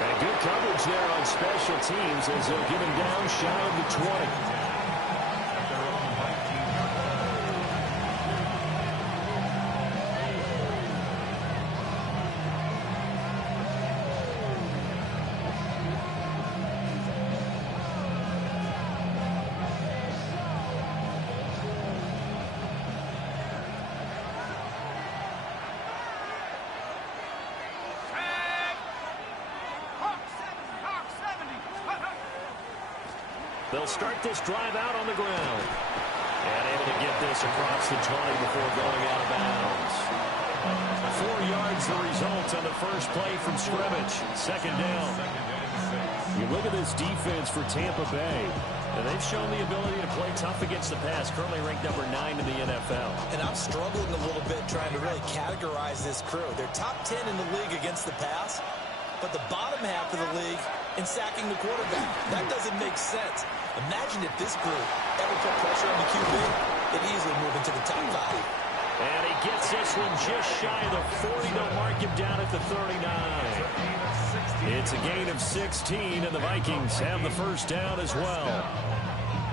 And good coverage there on special teams as they'll get him down shy of the 20. They'll start this drive out on the ground. And able to get this across the 20 before going out of bounds. 4 yards the result on the first play from scrimmage. Second down. You look at this defense for Tampa Bay, and they've shown the ability to play tough against the pass. Currently ranked number 9 in the NFL. And I'm struggling a little bit trying to really categorize this crew. They're top 10 in the league against the pass, but the bottom half of the league in sacking the quarterback. That doesn't make sense. Imagine if this group ever put pressure on the QB, they'd easily move into the top 5. And he gets this one just shy of the 40. They'll mark him down at the 39. It's a gain of 16, and the Vikings have the first down as well.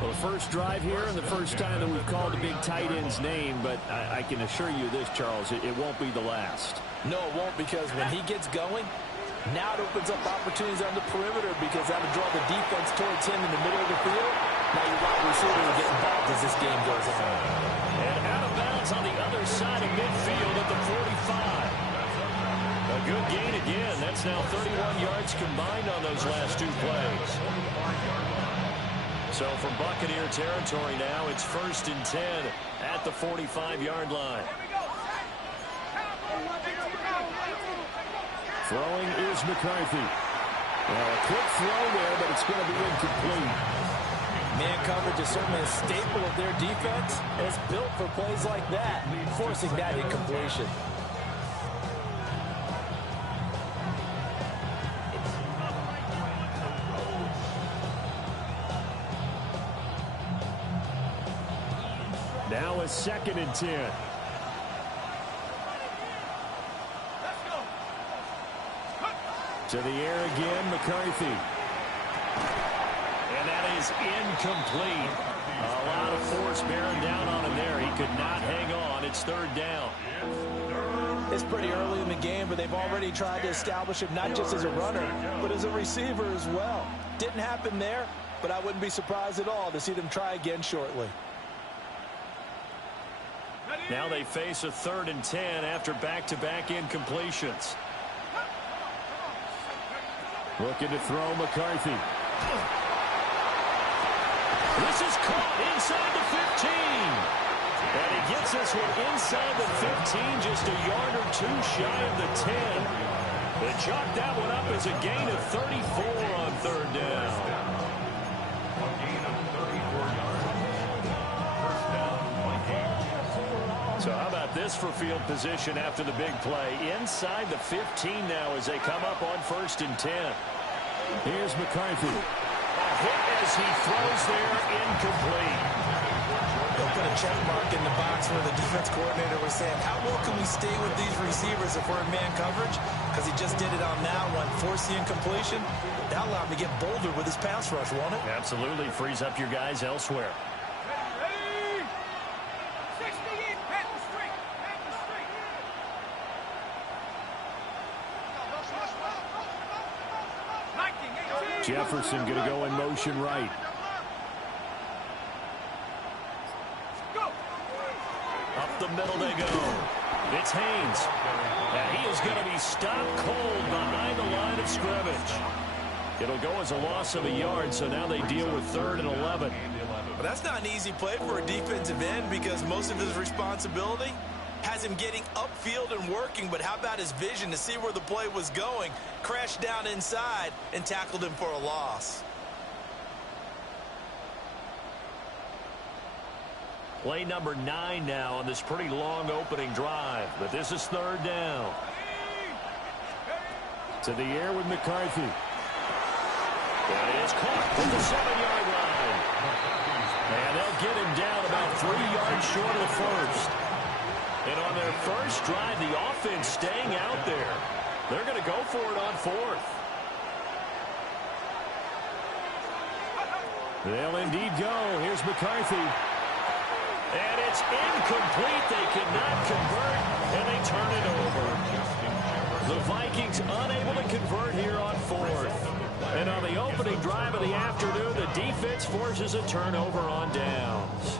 Well, the first drive here and the first time that we've called a big tight end's name, but I can assure you this, Charles, it won't be the last. No, it won't, because when he gets going, now it opens up opportunities on the perimeter because that'll draw the defense towards him in the middle of the field. Now your wide receiver will get involved as this game goes on. And out of bounds on the other side of midfield at the 45. A good gain again. That's now 31 yards combined on those last 2 plays. So from Buccaneer territory now, it's 1st and 10 at the 45-yard line. Throwing is McCarthy. Well, a quick throw there, but it's going to be incomplete. Man coverage is certainly a staple of their defense. It's built for plays like that, forcing that incompletion. Now a 2nd and 10. To the air again, McCarthy. And that is incomplete. A lot of force bearing down on him there. He could not hang on. It's 3rd down. It's pretty early in the game, but they've already tried to establish him not just as a runner, but as a receiver as well. Didn't happen there, but I wouldn't be surprised at all to see them try again shortly. Now they face a 3rd and 10 after back-to-back incompletions. Looking to throw McCarthy. This is caught inside the 15. And he gets this one inside the 15, just a yard or 2 shy of the 10. They chalk that one up as a gain of 34 on 3rd down. So how about this for field position after the big play? Inside the 15 now as they come up on 1st and 10. Here's McCarthy. A hit as he throws there, incomplete. They'll put a check mark in the box where the defense coordinator was saying, how well can we stay with these receivers if we're in man coverage? Because he just did it on that one, forced the incompletion. That'll allow him to get bolder with his pass rush, won't it? Absolutely, frees up your guys elsewhere. Jefferson going to go in motion right. Up the middle they go. It's Haynes. And he is going to be stopped cold behind the line of scrimmage. It'll go as a loss of a yard, so now they deal with 3rd and 11. Well, that's not an easy play for a defensive end because most of his responsibility has him getting upfield and working, but how about his vision to see where the play was going, crashed down inside, and tackled him for a loss. Play number 9 now on this pretty long opening drive, but this is 3rd down. To the air with McCarthy. That is caught from the 7-yard line. And they'll get him down about 3 yards short of the first. And on their first drive, the offense staying out there. They're going to go for it on 4th. They'll indeed go. Here's McCarthy. And it's incomplete. They cannot convert, and they turn it over. The Vikings unable to convert here on fourth. And on the opening drive of the afternoon, the defense forces a turnover on downs.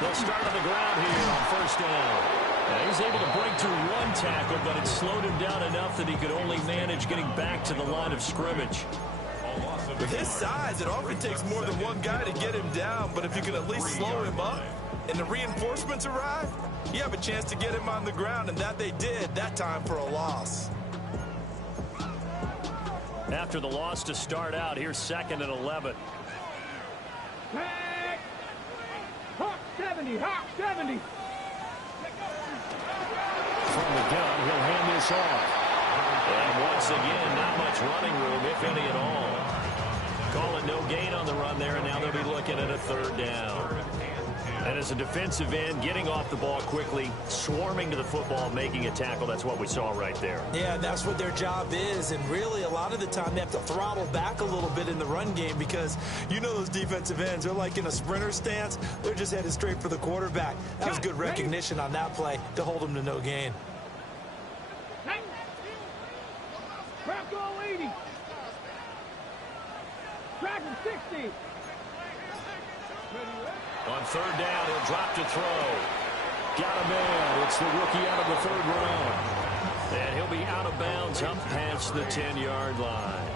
They'll start on the ground here on first down. Now he's able to break through one tackle, but it slowed him down enough that he could only manage getting back to the line of scrimmage. With his size, it often takes more than one guy to get him down, but if you can at least slow him up and the reinforcements arrive, you have a chance to get him on the ground, and that they did, that time for a loss. After the loss to start out, here's 2nd and 11. Hawk 70, Hawk 70. From the gun, he'll hand this off. And once again, not much running room, if any at all. Calling no gain on the run there, and now they'll be looking at a 3rd down. And as a defensive end, getting off the ball quickly, swarming to the football, making a tackle, that's what we saw right there. Yeah, that's what their job is, and really a lot of the time they have to throttle back a little bit in the run game because you know those defensive ends, they're like in a sprinter stance. They're just headed straight for the quarterback. That was good recognition on that play to hold them to no gain. Trap goal 80. Trap 60. On 3rd down, he'll drop to throw. Got a man. It's the rookie out of the 3rd round. And he'll be out of bounds up past the 10-yard line.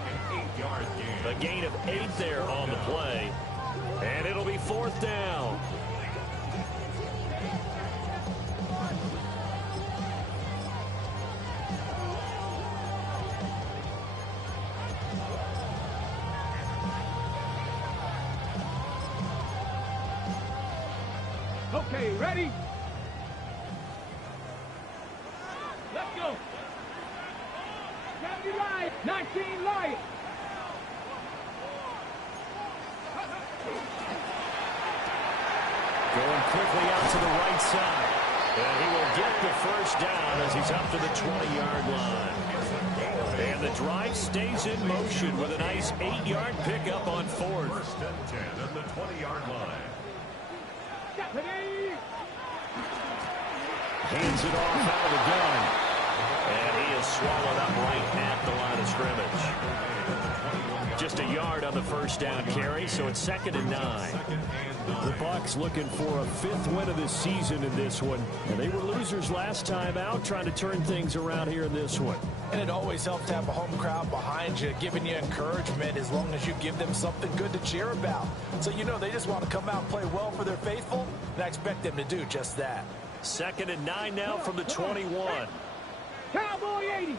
A gain of 8 there on the play. And it'll be 4th down. Okay, ready? Let's go. 70 Lions, 19 Lions. Going quickly out to the right side. And he will get the 1st down as he's up to the 20-yard line. And the drive stays in motion with a nice 8-yard pickup on 4th. 1st and 10 at the 20-yard line. Hands it off out of the gun. And he is swallowed up right at the line of scrimmage. Just a yard on the 1st down carry, so it's 2nd and 9. The Bucs looking for a 5th win of the season in this one. And they were losers last time out, trying to turn things around here in this one. And it always helps to have a home crowd behind you, giving you encouragement as long as you give them something good to cheer about. So you know they just want to come out and play well for their faithful, and I expect them to do just that. 2nd and 9 now from the 21. Cowboy 80.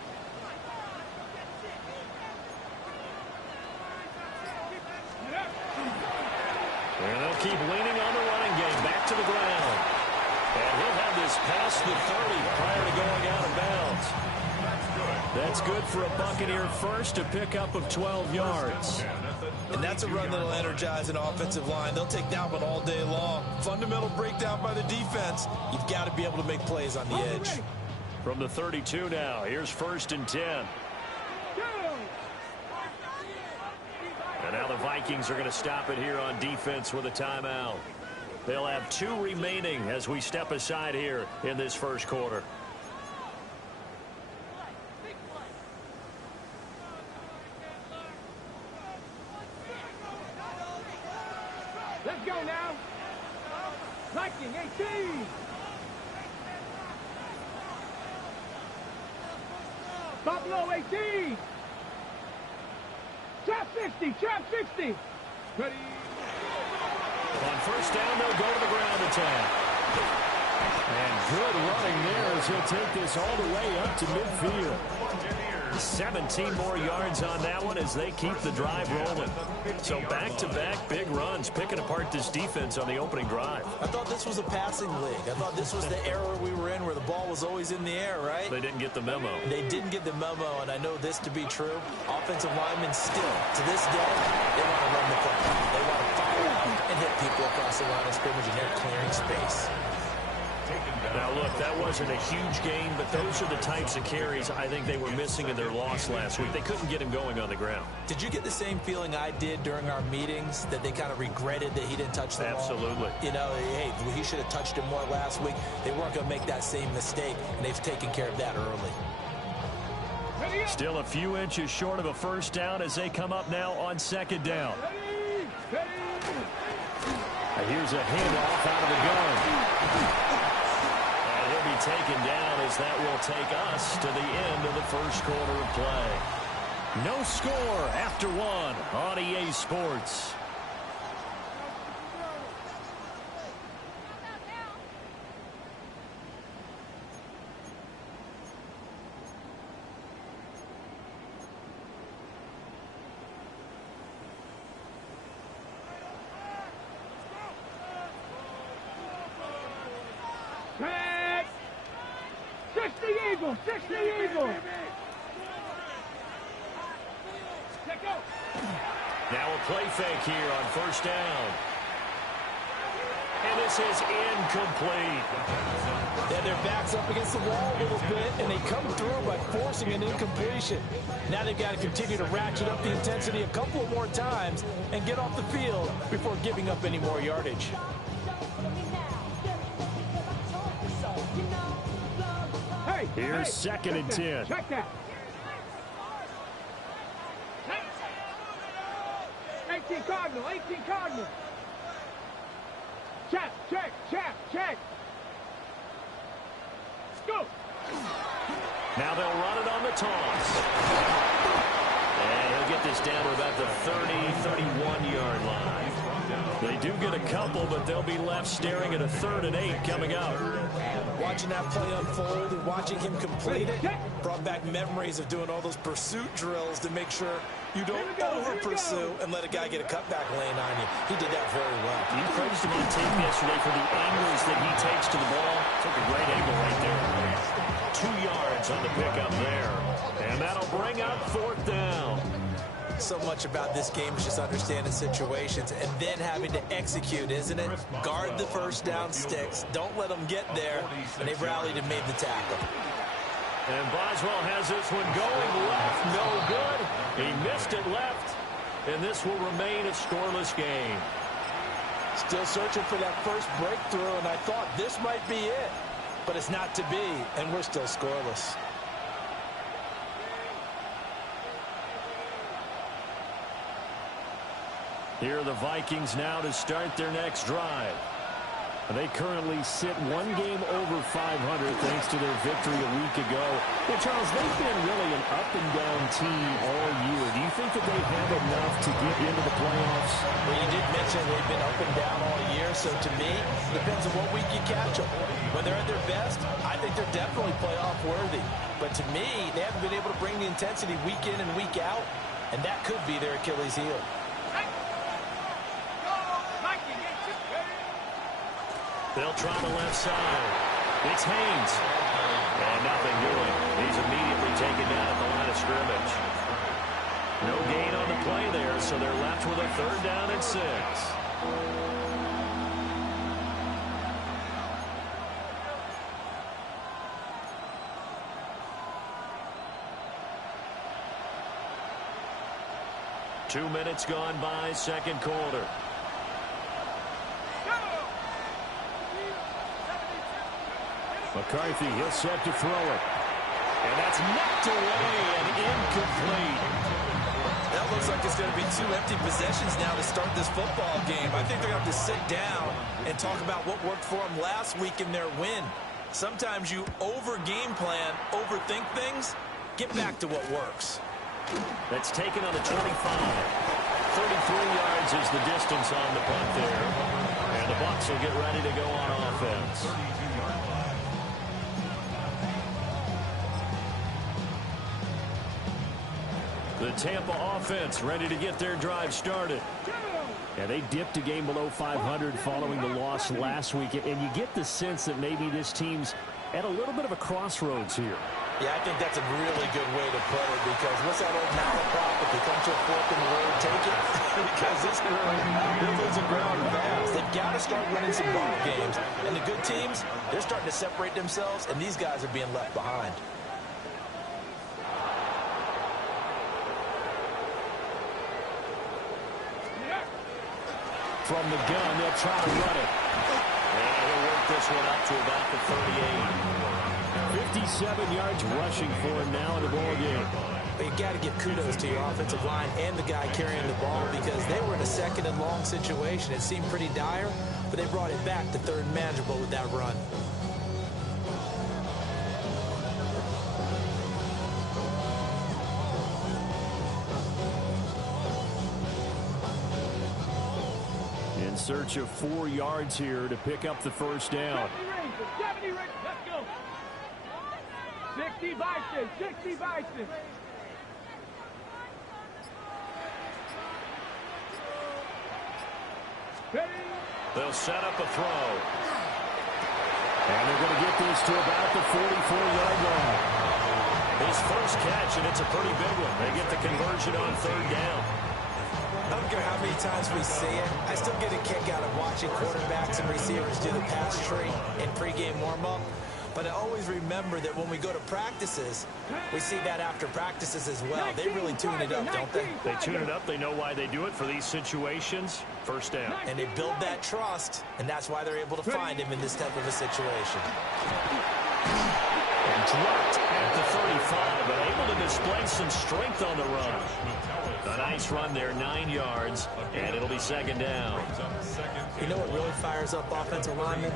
And they'll keep leaning on the running game. Back to the ground. And he'll have this past the 30 prior to going out of bounds. That's good for a Buccaneer first, a pickup of 12 yards. And that's a run that'll energize an offensive line. They'll take that one all day long. Fundamental breakdown by the defense. You've got to be able to make plays on the edge. From the 32 now, here's 1st and 10. And now the Vikings are going to stop it here on defense with a timeout. They'll have 2 remaining as we step aside here in this 1st quarter. Let's go now. Viking 18. Buffalo 18. Trap 60, trap 60. Ready. On 1st down, they'll go to the ground attack. And good running there as he'll take this all the way up to midfield. 17 more yards on that one as they keep the drive rolling. So back-to-back big runs, picking apart this defense on the opening drive. I thought this was a passing league. I thought this was the era we were in where the ball was always in the air, right? They didn't get the memo. They didn't get the memo, and I know this to be true. Offensive linemen still, to this day, they want to run the football. They want to fire out and hit people across the line of scrimmage, and they're clearing space. Now, look, that wasn't a huge gain, but those are the types of carries I think they were missing in their loss last week. They couldn't get him going on the ground. Did you get the same feeling I did during our meetings, that they kind of regretted that he didn't touch the ball? Absolutely. You know, hey, he should have touched him more last week. They weren't going to make that same mistake, and they've taken care of that early. Still a few inches short of a first down as they come up now on second down. Here's a handoff out of the gun. And he'll be taken down as that will take us to the end of the first quarter of play. No score after one on EA Sports. Tag! 60 Eagles! 60 Eagles! Let go! Now a play fake here on first down. And this is incomplete. Yeah, their back's up against the wall a little bit, and they come through by forcing an incompletion. Now they've got to continue to ratchet up the intensity a couple more times and get off the field before giving up any more yardage. Hey! Here's hey, second and check 10. that, Check that! 18 Cardinal! 18 Cardinal! Check! Check! Check! Check! Let's go! Now they'll run it on the toss. And he'll get this down to about the 31-yard line. They do get a couple, but they'll be left staring at a 3rd and 8 coming up. Watching that play unfold and watching him complete it brought back memories of doing all those pursuit drills to make sure you don't over-pursue and let a guy get a cutback lane on you. He did that very well. You praised him on tape yesterday for the angles that he takes to the ball. Took a great angle right there. 2 yards on the pickup there. And that'll bring up 4th down. So much about this game is just understanding situations and then having to execute, isn't it? Guard the first down sticks. Don't let them get there. And they've rallied and made the tackle. And Boswell has this one going left. No good. He missed it left. And this will remain a scoreless game. Still searching for that first breakthrough, and I thought this might be it. But it's not to be, and we're still scoreless. Here are the Vikings now to start their next drive. They currently sit 1 game over 500 thanks to their victory a week ago. But, Charles, they've been really an up-and-down team all year. Do you think that they have enough to get into the playoffs? Well, you did mention they've been up and down all year, so to me, depends on what week you catch them. When they're at their best, I think they're definitely playoff worthy. But to me, they haven't been able to bring the intensity week in and week out, and that could be their Achilles heel. They'll try the left side. It's Haynes. And nothing doing. He's immediately taken down at the line of scrimmage. No gain on the play there, so they're left with a 3rd down and 6. Two minutes gone by, second quarter. McCarthy, he'll set to throw it. And that's knocked away and incomplete. That looks like it's going to be 2 empty possessions now to start this football game. I think they're going to have to sit down and talk about what worked for them last week in their win. Sometimes you over-game plan, overthink things. Get back to what works. That's taken on the 25. 33 yards is the distance on the punt there. And the Bucs will get ready to go on offense. The Tampa offense ready to get their drive started. Yeah, they dipped a game below 500 following the loss last week, and you get the sense that maybe this team's at a little bit of a crossroads here. Yeah, I think that's a really good way to put it, because what's that old malaprop? If they come to a fork in the road, take it. Because this crew, they're losing ground fast. They've got to start winning some ball games. And the good teams, they're starting to separate themselves, and these guys are being left behind. From the gun, they'll try to run it. And he'll work this one up to about the 38. 57 yards rushing for him now in the ball game. But you got to give kudos to your offensive line and the guy carrying the ball, because they were in a second and long situation. It seemed pretty dire, but they brought it back to third and manageable with that run. In search of 4 yards here to pick up the first down. 70 rings, let's go. 60 Vikings, 60 Vikings. Ready? They'll set up a throw. And they're going to get this to about the 44-yard line. His first catch, and it's a pretty big one. They get the conversion on third down. I don't care how many times we see it. I still get a kick out of watching quarterbacks and receivers do the pass tree in pregame warm-up. But I always remember that when we go to practices, we see that after practices as well. They really tune it up, don't they? They tune it up. They know why they do it for these situations. First down. And they build that trust, and that's why they're able to find him in this type of a situation. And dropped at the 35, but able to display some strength on the run. A nice run there, 9 yards, and it'll be second down. You know what really fires up offensive linemen?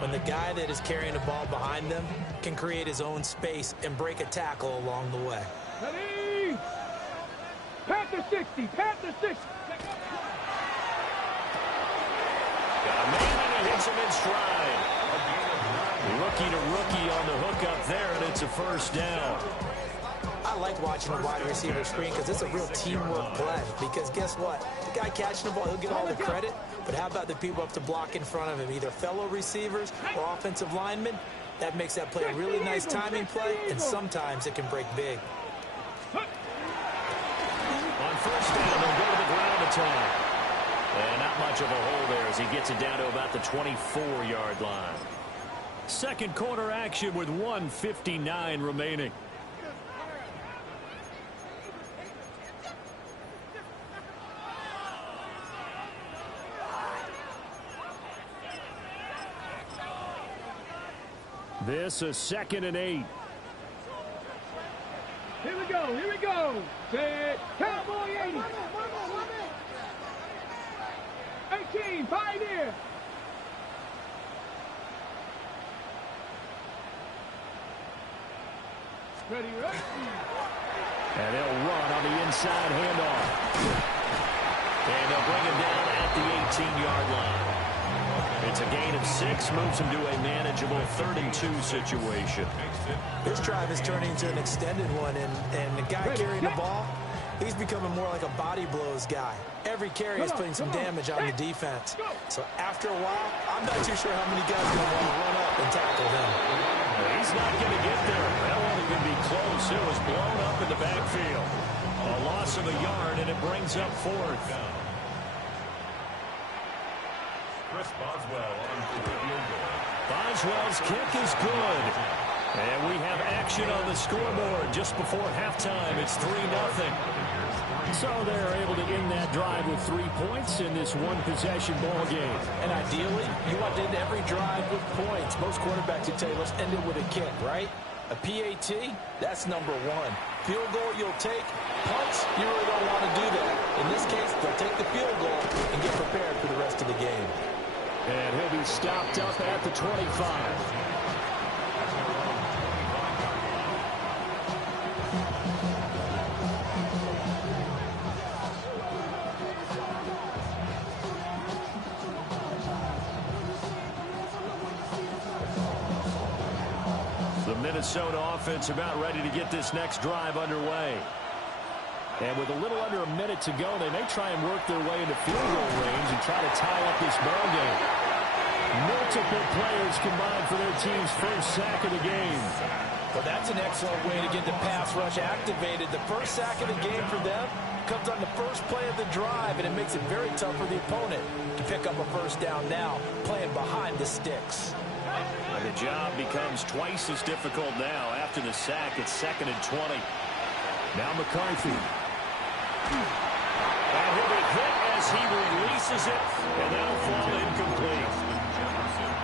When the guy that is carrying the ball behind them can create his own space and break a tackle along the way. Ready? Panther 60, Panther 60. Got a man, and it hits him in stride. Rookie to rookie on the hook up there, and it's a first down. I like watching a wide receiver screen because it's a real teamwork play. Because guess what? The guy catching the ball, he'll get all the credit. But how about the people up to block in front of him, either fellow receivers or offensive linemen? That makes that play a really nice timing play, and sometimes it can break big. On first down, they'll go to the ground attack. And not much of a hole there as he gets it down to about the 24-yard line. Second quarter action with 1:59 remaining. This is 2nd and 8. Here we go, here we go. Set, Cowboy 80. 18, Pioneer. Ready, ready. And they'll run on the inside handoff. And they'll bring him down at the 18-yard line. It's a gain of 6, moves him to a manageable 32 situation. This drive is turning into an extended one, and the guy carrying the ball, he's becoming more like a body blows guy. Every carry is putting some damage on the defense. So after a while, I'm not too sure how many guys are going to want to run up and tackle him. He's not going to get there. That won't even be close. It was blown up in the backfield. A loss of a yard, and it brings up 4th. Chris Boswell on the field goal. Boswell's kick is good. And we have action on the scoreboard just before halftime. It's 3-0. So they're able to end that drive with 3 points in this one-possession ball game. And ideally, you want to end every drive with points. Most quarterbacks would tell you, let's end it with a kick, right? A PAT, that's number 1. Field goal you'll take. Punts, you really don't want to do that. In this case, they'll take the field goal and get prepared for the rest of the game. And he'll be stopped up at the 25. The Minnesota offense about ready to get this next drive underway. And with a little under a minute to go, they may try and work their way into field goal range and try to tie up this ball game. Multiple players combined for their team's first sack of the game. Well, that's an excellent way to get the pass rush activated. The first sack of the game for them comes on the first play of the drive, and it makes it very tough for the opponent to pick up a first down now, playing behind the sticks. And the job becomes twice as difficult now. After the sack, it's 2nd and 20. Now McCarthy. And he'll be hit as he releases it, and that'll fall incomplete.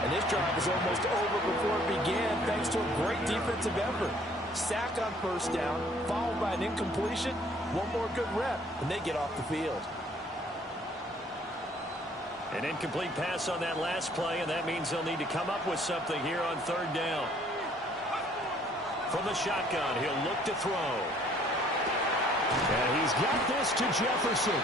And this drive is almost over before it began, thanks to a great defensive effort. Sack on first down, followed by an incompletion. One more good rep, and they get off the field. An incomplete pass on that last play, and that means they'll need to come up with something here on 3rd down. From the shotgun, he'll look to throw. And he's got this to Jefferson.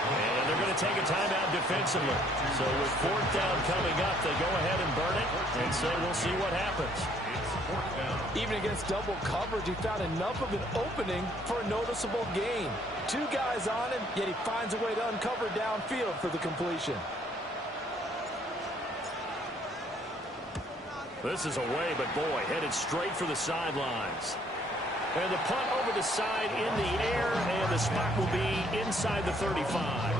And they're going to take a timeout defensively. So with 4th down coming up, they go ahead and burn it and say we'll see what happens. Even against double coverage, he found enough of an opening for a noticeable gain. 2 guys on him, yet he finds a way to uncover downfield for the completion. This is away, but boy, headed straight for the sidelines. And the punt over the side in the air, and the spot will be inside the 35.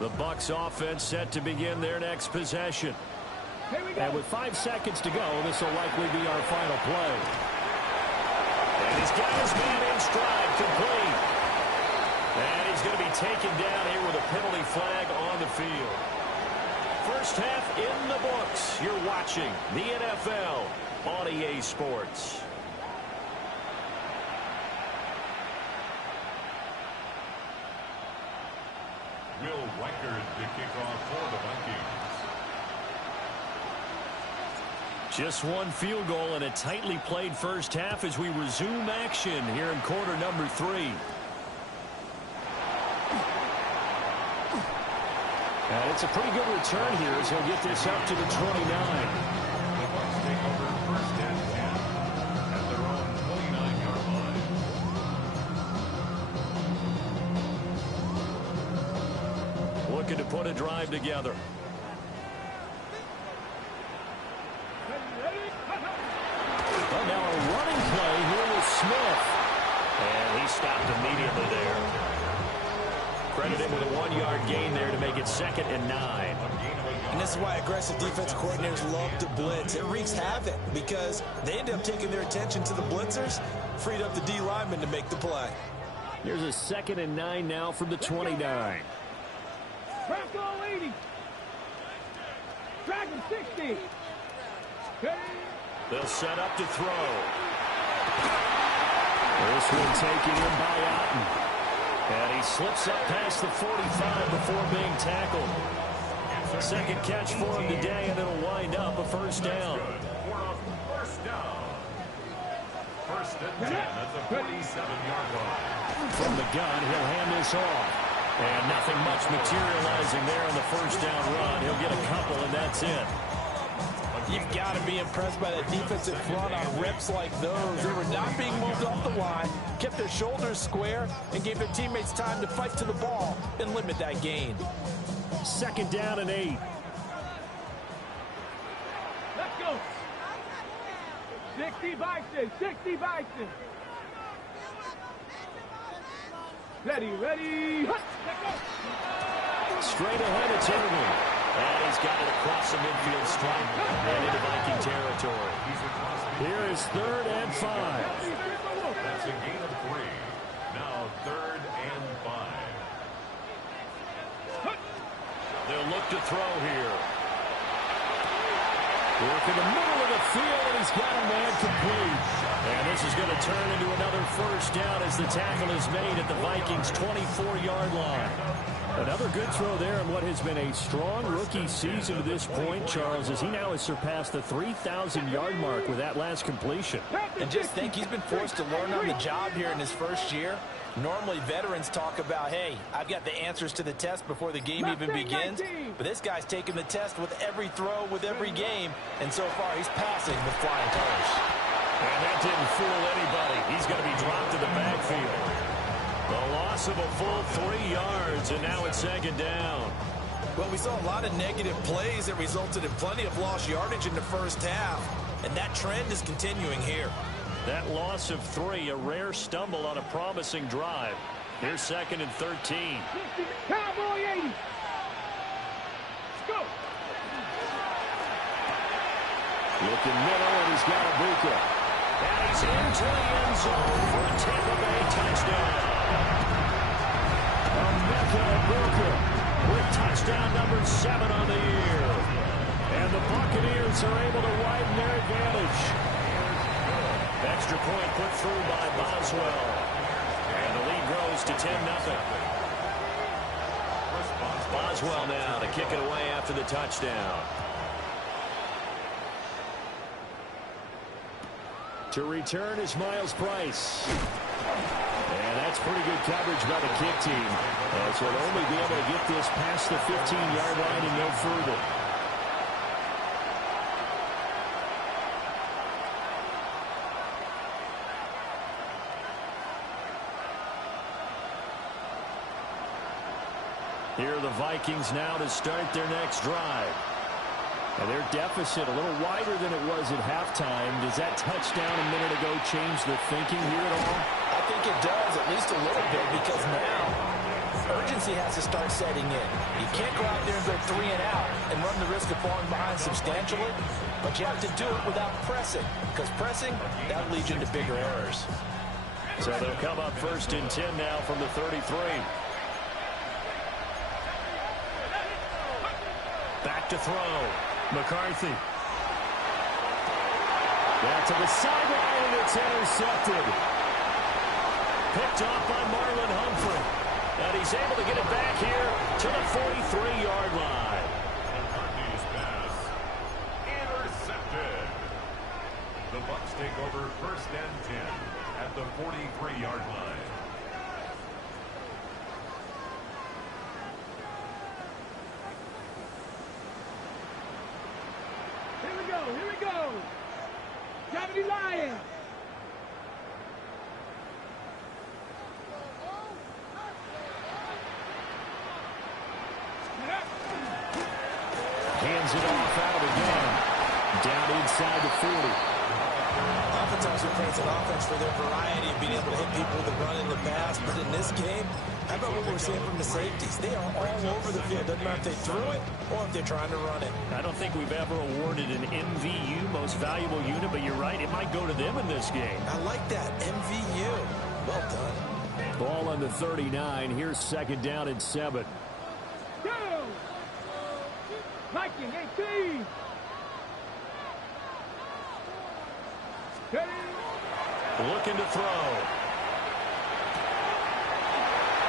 The Bucs offense set to begin their next possession. And with 5 seconds to go, this will likely be our final play. And he's got his man in stride, complete. And he's going to be taken down here with a penalty flag on the field. First half in the books. You're watching the NFL on EA Sports. Will Reichard to kick off for the Vikings. Just one field goal and a tightly played first half as we resume action here in quarter number 3. And it's a pretty good return here as he'll get this up to the 29. The Bucs take over 1st and 10 at their own 29-yard line. Looking to put a drive together. Well, now a running play here with Smith. And he stopped immediately there. Credit him with a 1-yard gain there to make it 2nd and 9. And this is why aggressive defense coordinators love to blitz. It wreaks havoc because they end up taking their attention to the blitzers, freed up the D lineman to make the play. Here's a 2nd and 9 now from the 29. Crack all 80. Dragon 60. They'll set up to throw. This one taken in by Otten. And he slips up past the 45 before being tackled. Second catch for him today, and it'll wind up a first down. First down. 1st and 10 at the 47-yard line. From the gun, he'll hand this off. And nothing much materializing there on the first down run. He'll get a couple, and that's it. You've got to be impressed by that defensive front on reps like those. They were not being moved off the line, kept their shoulders square, and gave their teammates time to fight to the ball and limit that gain. 2nd down and 8. Let's go. 60 Bison. 60 Bison. Ready. Let's go. Straight ahead, it's Irvin. And he's got it across the midfield stripe and into Viking territory. Here is 3rd and 5. That's a gain of 3. Now 3rd and 5. They'll look to throw here. Work in the middle of the field, and he's got a man complete. And this is going to turn into another first down as the tackle is made at the Vikings' 24-yard line. Another good throw there in what has been a strong rookie season to this point, Charles, as he now has surpassed the 3,000-yard mark with that last completion. And just think, he's been forced to learn on the job here in his first year. Normally, veterans talk about, hey, I've got the answers to the test before the game even begins. But this guy's taking the test with every throw, with every game. And so far, he's passing with flying colors. And that didn't fool anybody. He's going to be dropped in the backfield. The loss of a full 3 yards, and now it's second down. Well, we saw a lot of negative plays that resulted in plenty of lost yardage in the first half. And that trend is continuing here. That loss of 3, a rare stumble on a promising drive. Here's second and 13. Cowboy 80. Let's go. Looking middle, and he's got Ibuka. And he's into the end zone for a Tampa Bay touchdown. Ibuka with touchdown number 7 on the year. And the Buccaneers are able to widen their advantage. Extra point put through by Boswell. And the lead grows to 10-0. Boswell now to kick it away after the touchdown. To return is Miles Price. And that's pretty good coverage by the kick team. So they'll only be able to get this past the 15-yard line and no further. Here are the Vikings now to start their next drive. And their deficit a little wider than it was at halftime. Does that touchdown a minute ago change the thinking here at all? I think it does, at least a little bit, because now urgency has to start setting in. You can't go out there and go 3 and out and run the risk of falling behind substantially, but you have to do it without pressing, because pressing, that leads you into bigger errors. So they'll come up first and 10 now from the 33. Back to throw. McCarthy. Back to the sideline, and it's intercepted. Picked off by Marlon Humphrey. And he's able to get it back here to the 43-yard line. McCarthy's pass intercepted. The Bucs take over first and 10 at the 43-yard line. Here we go. Gravity Lions. Hands it off out again. Down inside the 40. Oftentimes we praise an offense for their variety of being able to hit people with the run in the pass. But in this game, how about what we're seeing from the safeties? They are all over the field. Doesn't matter if they threw it or if they're trying to run it. I don't think we've ever awarded an MVU, most valuable unit, but you're right, it might go to them in this game. I like that. MVU. Well done. Ball on the 39. Here's second down and 7. Go. Viking 18. Looking to throw.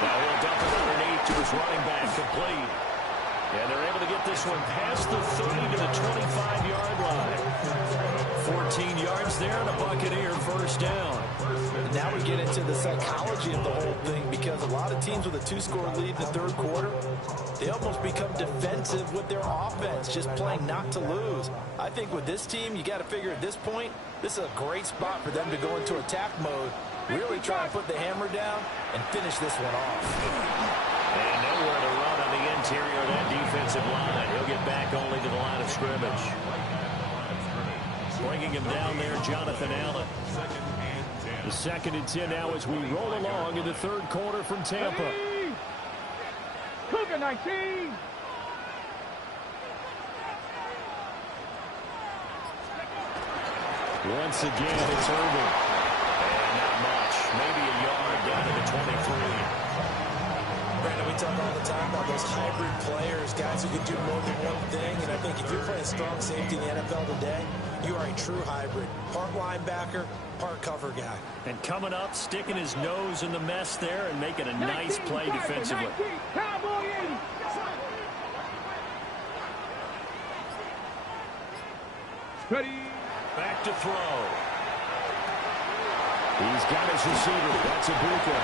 Now he'll dump it underneath to his running back, complete. And they're able to get this one past the 30 to the 25-yard line. 14 yards there and a Buccaneer first down. Now we get into the psychology of the whole thing, because a lot of teams with a 2-score lead in the third quarter, they almost become defensive with their offense, just playing not to lose. I think with this team, you got to figure at this point, this is a great spot for them to go into attack mode, really try and put the hammer down and finish this one off. And nowhere to run on the interior of that defensive line. He'll get back only to the line of scrimmage. Bringing him down there, Jonathan Allen. The second and 10 now as we roll along in the third quarter from Tampa. Cougar 19. Once again, it's Irvin. And not much. Maybe a yard down to the 23. Brandon, we talk all the time about those hybrid players, guys who can do more than one thing. And I think if you're playing strong safety in the NFL today, you are a true hybrid. Part linebacker, part cover guy. And coming up, sticking his nose in the mess there and making a nice play defensively. Cowboy 80. Ready. Back to throw. He's got his receiver. That's Ibuka.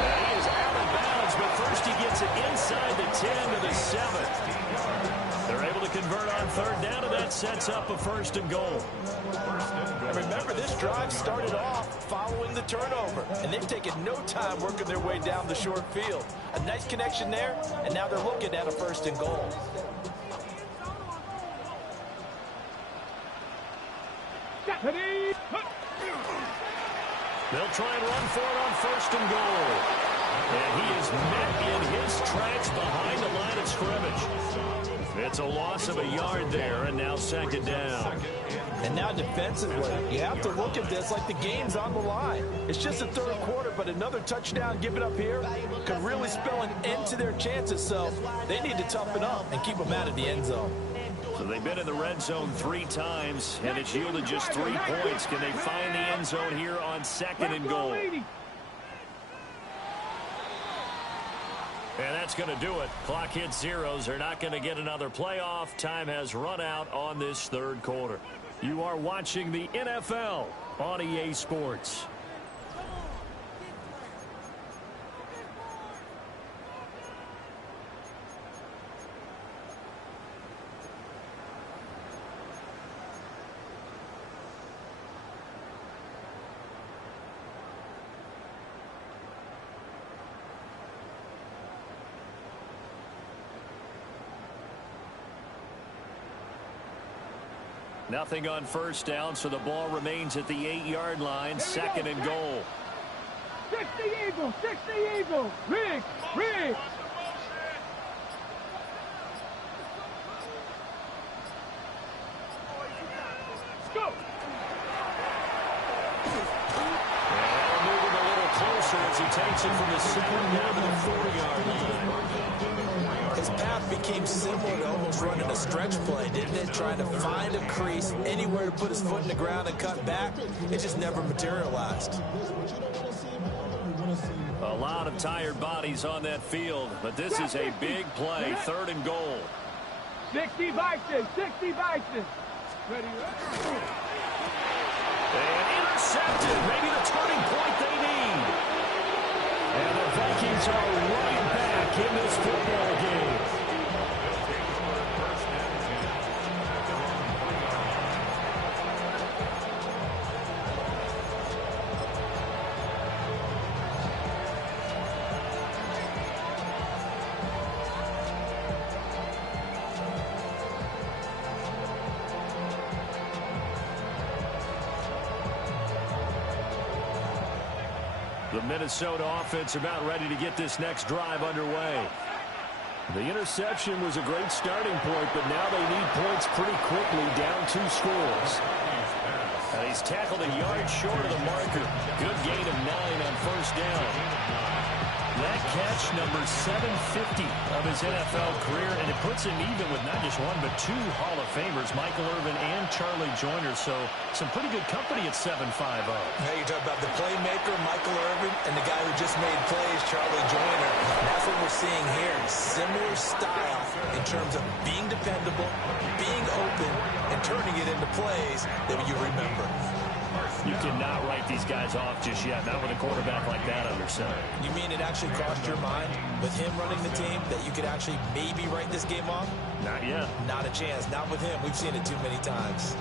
And he is out of bounds, but first he gets it inside the 10 to the 7. They're able to convert on third down, and that sets up a 1st and goal. And remember, this drive started off following the turnover, and they've taken no time working their way down the short field. A nice connection there, and now they're looking at a 1st and goal. They'll try and run for it on 1st and goal. And he is met in his tracks behind the line of scrimmage. It's a loss of a yard there, and now 2nd down. And now defensively, you have to look at this like the game's on the line. It's just the 3rd quarter, but another touchdown given up here could really spell an end to their chances. So they need to toughen up and keep them out of the end zone. So they've been in the red zone 3 times, and it's yielded just 3 points. Can they find the end zone here on 2nd and goal? And that's going to do it. Clock hits zeros. They're not going to get another playoff. Time has run out on this 3rd quarter. You are watching the NFL on EA Sports. Nothing on 1st down, so the ball remains at the 8-yard line. 2nd and goal. 60 Eagles, 60 Eagles. Rig. Go. And moving a little closer as he takes it from the 7 down to the 4-yard line. His path became similar to almost running a stretch play, didn't it? Trying to find a crease, anywhere to put his foot in the ground and cut back. It just never materialized. A lot of tired bodies on that field, but this is a big play. 3rd and goal. 60 Vikings, 60 Vikings. Ready. And intercepted. Maybe the turning point they need. And the Vikings are right back in this football game. The Minnesota offense about ready to get this next drive underway. The interception was a great starting point, but now they need points pretty quickly, down 2 scores. And he's tackled a yard short of the marker. Good gain of 9 on 1st down. That catch, number 750 of his NFL career, and it puts him even with not just 1 but 2 Hall of Famers, Michael Irvin and Charlie Joyner. So some pretty good company at 7'5". Hey, you talk about the playmaker, Michael Irvin, and the guy who just made plays, Charlie Joyner. And that's what we're seeing here. Similar style in terms of being dependable, being open, and turning it into plays that you remember. You cannot write these guys off just yet, not with a quarterback like that under center. You mean it actually crossed your mind with him running the team that you could actually maybe write this game off? Not yet. Not a chance. Not with him. We've seen it too many times.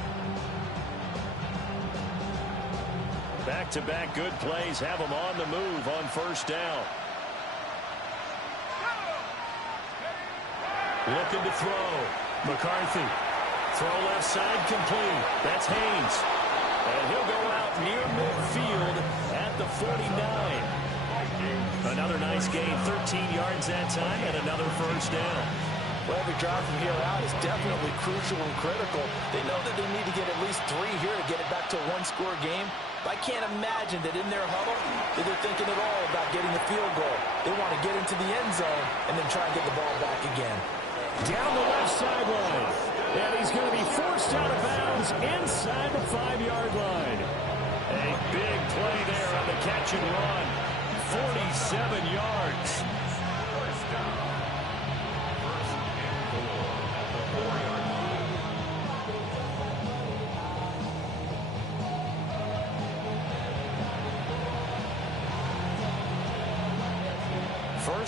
Back-to-back good plays have them on the move on 1st down. Looking to throw. McCarthy. Throw left side complete. That's Haynes. And he'll go out near midfield at the 49. Another nice gain, 13 yards that time, and another 1st down. Well, every drive from here out is definitely crucial and critical. They know that they need to get at least 3 here to get it back to a 1-score game. But I can't imagine that in their huddle that they're thinking at all about getting the field goal. They want to get into the end zone and then try and get the ball back again. Down the left sideline. And he's going to be forced out of bounds inside the 5-yard line. A big play there on the catch and run. 47 yards.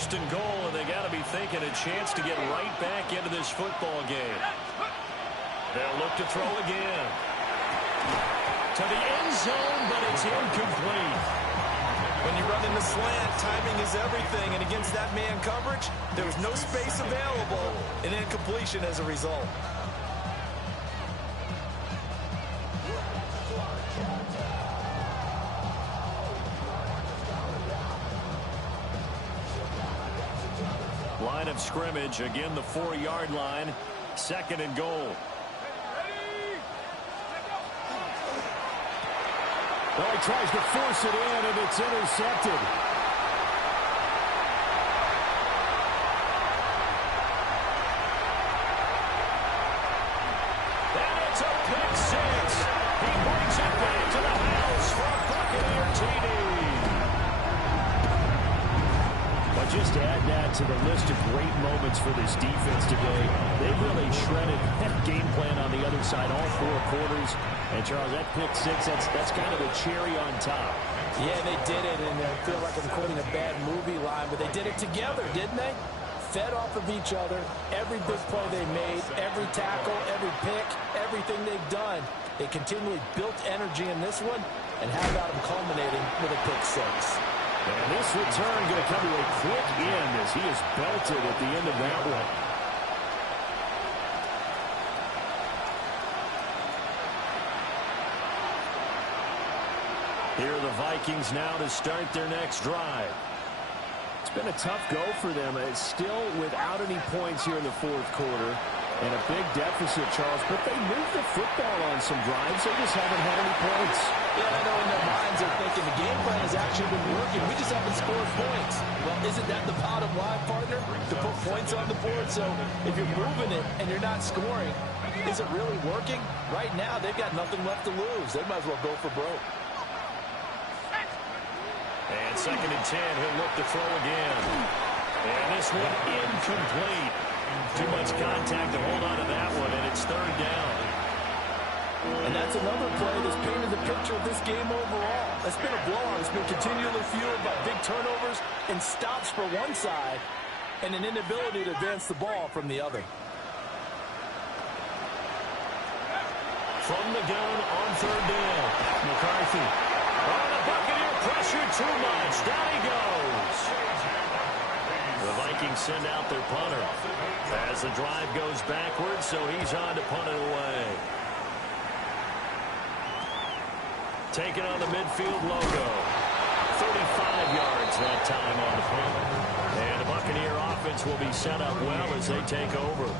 first and goal, and they got to be thinking a chance to get right back into this football game. They'll look to throw again. To the end zone, but it's incomplete. When you run in the slant, timing is everything, and against that man coverage, there was no space available, and incompletion as a result. Line of scrimmage, again the 4-yard line, second and goal. Well, he tries to force it in, and it's intercepted. And it's a pick six. He brings it back to the house for Buccaneer TD. But just add that to the list of great moments for this defense today. They've really shredded that game plan on the other side all 4 quarters. And, Charles, that pick six, that's kind of the cherry on top. Yeah, they did it, and I feel like I'm quoting a bad movie line, but they did it together, didn't they? Fed off of each other, every big play they made, every tackle, every pick, everything they've done. They continually built energy in this one, and how about them culminating with a pick six? And this return going to come to a quick end as he is belted at the end of that one. Here are the Vikings now to start their next drive. It's been a tough go for them. It's still without any points here in the 4th quarter. And a big deficit, Charles. But they moved the football on some drives. They just haven't had any points. Yeah, I know in their minds they're thinking the game plan has actually been working. We just haven't scored points. Well, isn't that the bottom line, partner? To put points on the board. So if you're moving it and you're not scoring, is it really working? Right now, they've got nothing left to lose. They might as well go for broke. And second and 10, he'll look to throw again. And this one incomplete. Too much contact to hold on to that one, and it's 3rd down. And that's another play that's painted the picture of this game overall. It's been a blowout. It's been continually fueled by big turnovers and stops for one side and an inability to advance the ball from the other. From the gun on 3rd down. McCarthy. Oh, the Buccaneer pressure too much. Down he goes. The Vikings send out their punter as the drive goes backwards, so he's on to punt it away. Taking on the midfield logo. 35 yards that time on the punt. And the Buccaneer offense will be set up well as they take over.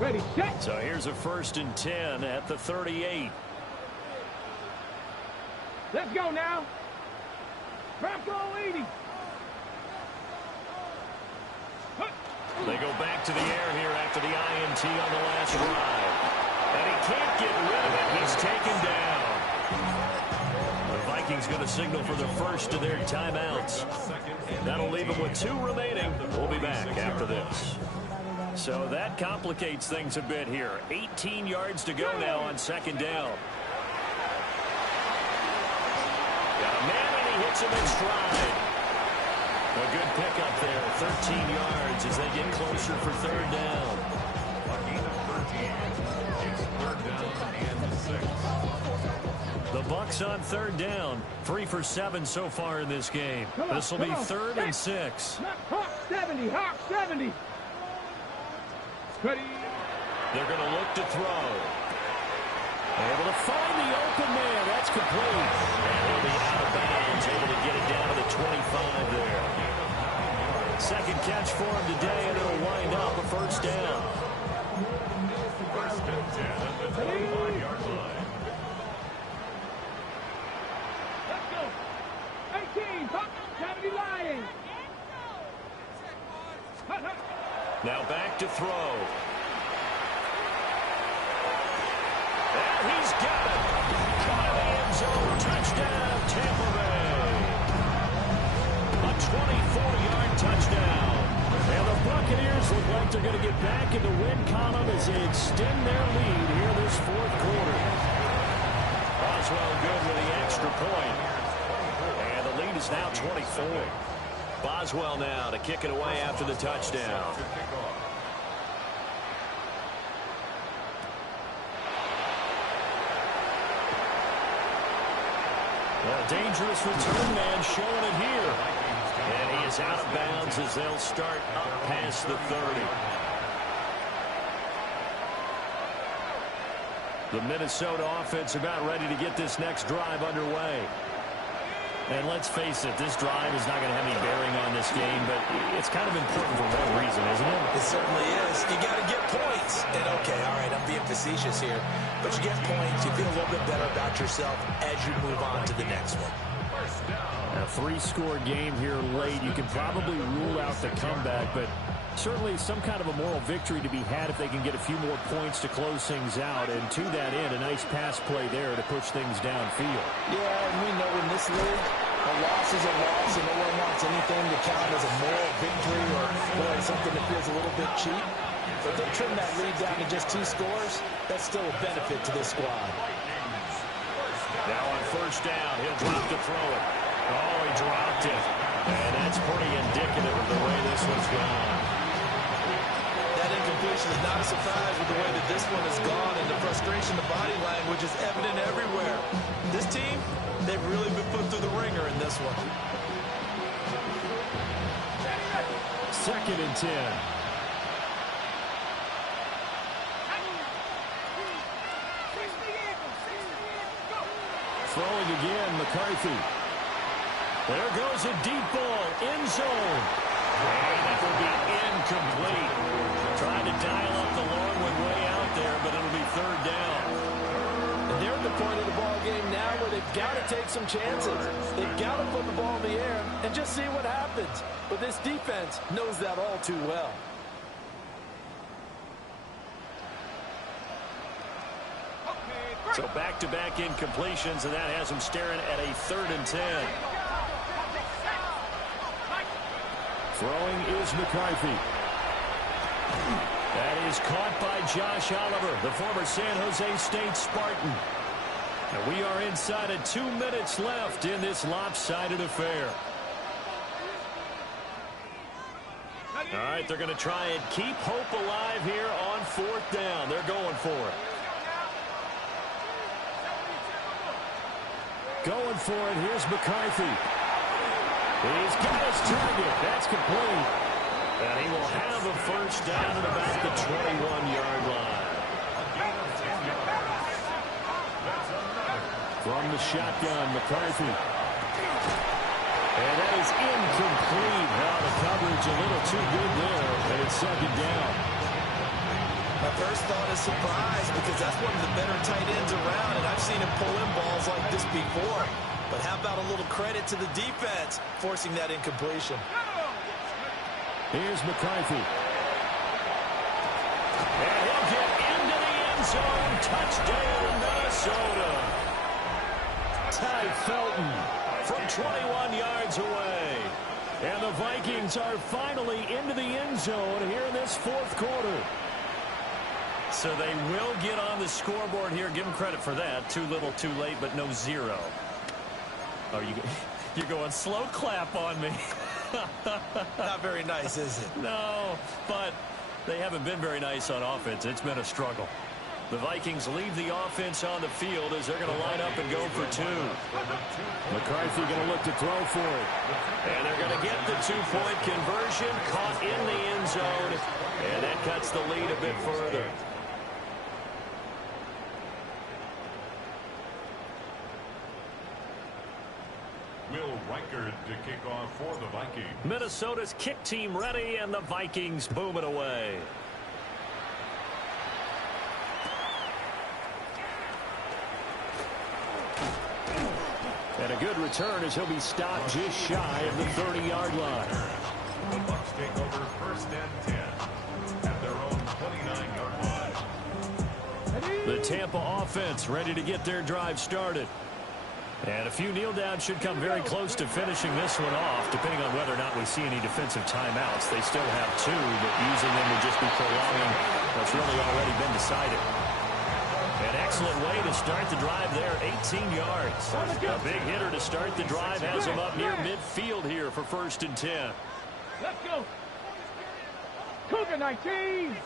Ready, set. So here's a 1st and 10 at the 38. Let's go now. Bronco 80. They go back to the air here after the INT on the last drive. And he can't get rid of it. He's taken down. The Vikings going to signal for the first of their timeouts. That'll leave them with 2 remaining. We'll be back after this. So that complicates things a bit here. 18 yards to go now on 2nd down. Got a man, and he hits him in stride. A good pickup there, 13 yards as they get closer for 3rd down. A gain of 13. It's 3rd down and 6. The Bucks on 3rd down. 3 for 7 so far in this game. This will be 3rd and 6. Hawk 70, Hawk 70. Ready. They're going to look to throw. Able to find the open man. That's complete. And he'll be out of bounds. Able to get it down to the 25 there. 2nd catch for him today, and it'll wind up a 1st down. 1st and 10 at the 25-yard line. Let's go. 18, Hawk 70 Lions. Now back to throw. And he's got it. Caught in the end zone. Touchdown, Tampa Bay. A 24-yard touchdown. And the Buccaneers look like they're going to get back in the win column as they extend their lead here this fourth quarter. Boswell good with the extra point. And the lead is now 24. Boswell now to kick it away after the touchdown. A dangerous return man showing it here. And he is out of bounds as they'll start up past the 30. The Minnesota offense about ready to get this next drive underway. And let's face it, this drive is not going to have any bearing on this game, but it's kind of important for one reason, isn't it? It certainly is. You got to get points. And okay, all right, I'm being facetious here, but you get points, you feel a little bit better about yourself as you move on to the next one. A three-score game here late. You can probably rule out the comeback, but certainly some kind of a moral victory to be had if they can get a few more points to close things out. And to that end, a nice pass play there to push things downfield. Yeah, and we know in this league, a loss is a loss, and no one wants anything to count as a moral victory or boy, something that feels a little bit cheap. But if they trim that lead down to just 2 scores, that's still a benefit to this squad. Now on first down, he'll drop to throw it. Oh, he dropped it. And that's pretty indicative of the way this one's gone. That incompletion is not a surprise with the way that this one has gone, and the frustration, the body language is evident everywhere. This team, they've really been put through the ringer in this one. 2nd and 10. Throwing again, McCarthy. There goes a deep ball, end zone. And that will be incomplete. Trying to dial up the long one way out there, but it'll be 3rd down. And they're at the point of the ball game now where they've got to take some chances. They've got to put the ball in the air and just see what happens. But this defense knows that all too well. So back-to-back incompletions, and that has him staring at a 3rd and 10. Throwing is McCarthy. That is caught by Josh Oliver, the former San Jose State Spartan. And we are inside of 2 minutes left in this lopsided affair. All right, they're going to try and keep hope alive here on 4th down. They're going for it. Going for it. Here's McCarthy. He's got his target. That's complete. And he will have a first down at about the 21-yard line. From the shotgun, McCarthy. And that is incomplete. Now the coverage a little too good there, and it's 2nd down. My first thought is surprise, because that's one of the better tight ends around, and I've seen him pull in balls like this before. But how about a little credit to the defense forcing that incompletion? Here's McCarthy. And he'll get into the end zone. Touchdown, Minnesota. Ty Felton From 21 yards away. And the Vikings are finally into the end zone here in this 4th quarter. So they will get on the scoreboard here. Give them credit for that. Too little, too late, but no 0. Oh, you're going slow clap on me. Not very nice, is it? No, but they haven't been very nice on offense. It's been a struggle. The Vikings leave the offense on the field as they're going to line up and go for 2. McCarthy going to look to throw for it. And they're going to get the 2-point conversion. Caught in the end zone. And that cuts the lead a bit further. Will Reichard to kick off for the Vikings. Minnesota's kick team ready, and the Vikings boom it away. And a good return as he'll be stopped just shy of the 30-yard line. The Bucs take over 1st and 10 at their own 29-yard line. The Tampa offense ready to get their drive started. And a few kneel downs should come very close to finishing this one off, depending on whether or not we see any defensive timeouts. They still have 2, but using them would just be prolonging what's really already been decided. An excellent way to start the drive there, 18 yards. A big hitter to start the drive has him up near midfield here for 1st and 10. Let's go. Cougar 19.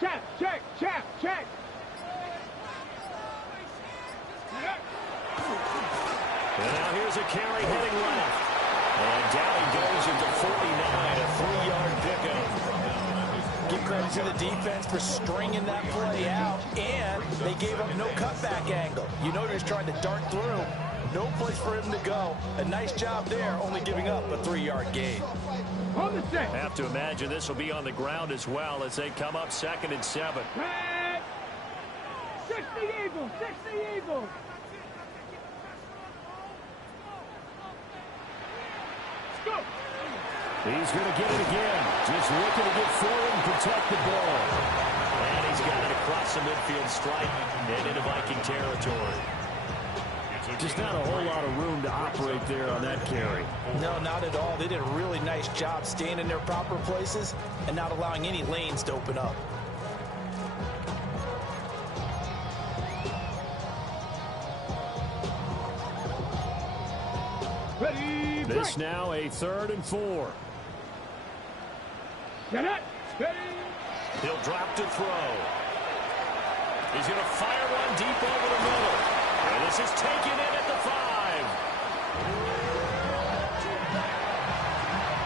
Check, check, check, check. And now here's a carry heading left. And down he goes at the 49, a 3-yard pickup. Give credit to the defense for stringing that play out, and they gave up no cutback angle. You know they're trying to dart through. No place for him to go. A nice job there, only giving up a 3-yard gain. On the set. Have to imagine this will be on the ground as well as they come up 2nd and 7. 60 Eagles, 60 Eagles. Go. He's going to get it again. Just looking to get forward and protect the ball. And he's got it across the midfield stripe and into Viking territory. Just not a whole lot of room to operate there on that carry. No, not at all. They did a really nice job staying in their proper places and not allowing any lanes to open up. Ready, This now a 3rd and 4. Get it. Ready. He'll drop to throw. He's going to fire one deep over the middle. And this is taken in at the 5.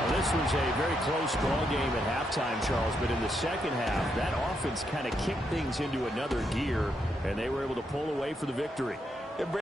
Well, this was a very close ball game at halftime, Charles, but in the second half, that offense kind of kicked things into another gear, and they were able to pull away for the victory.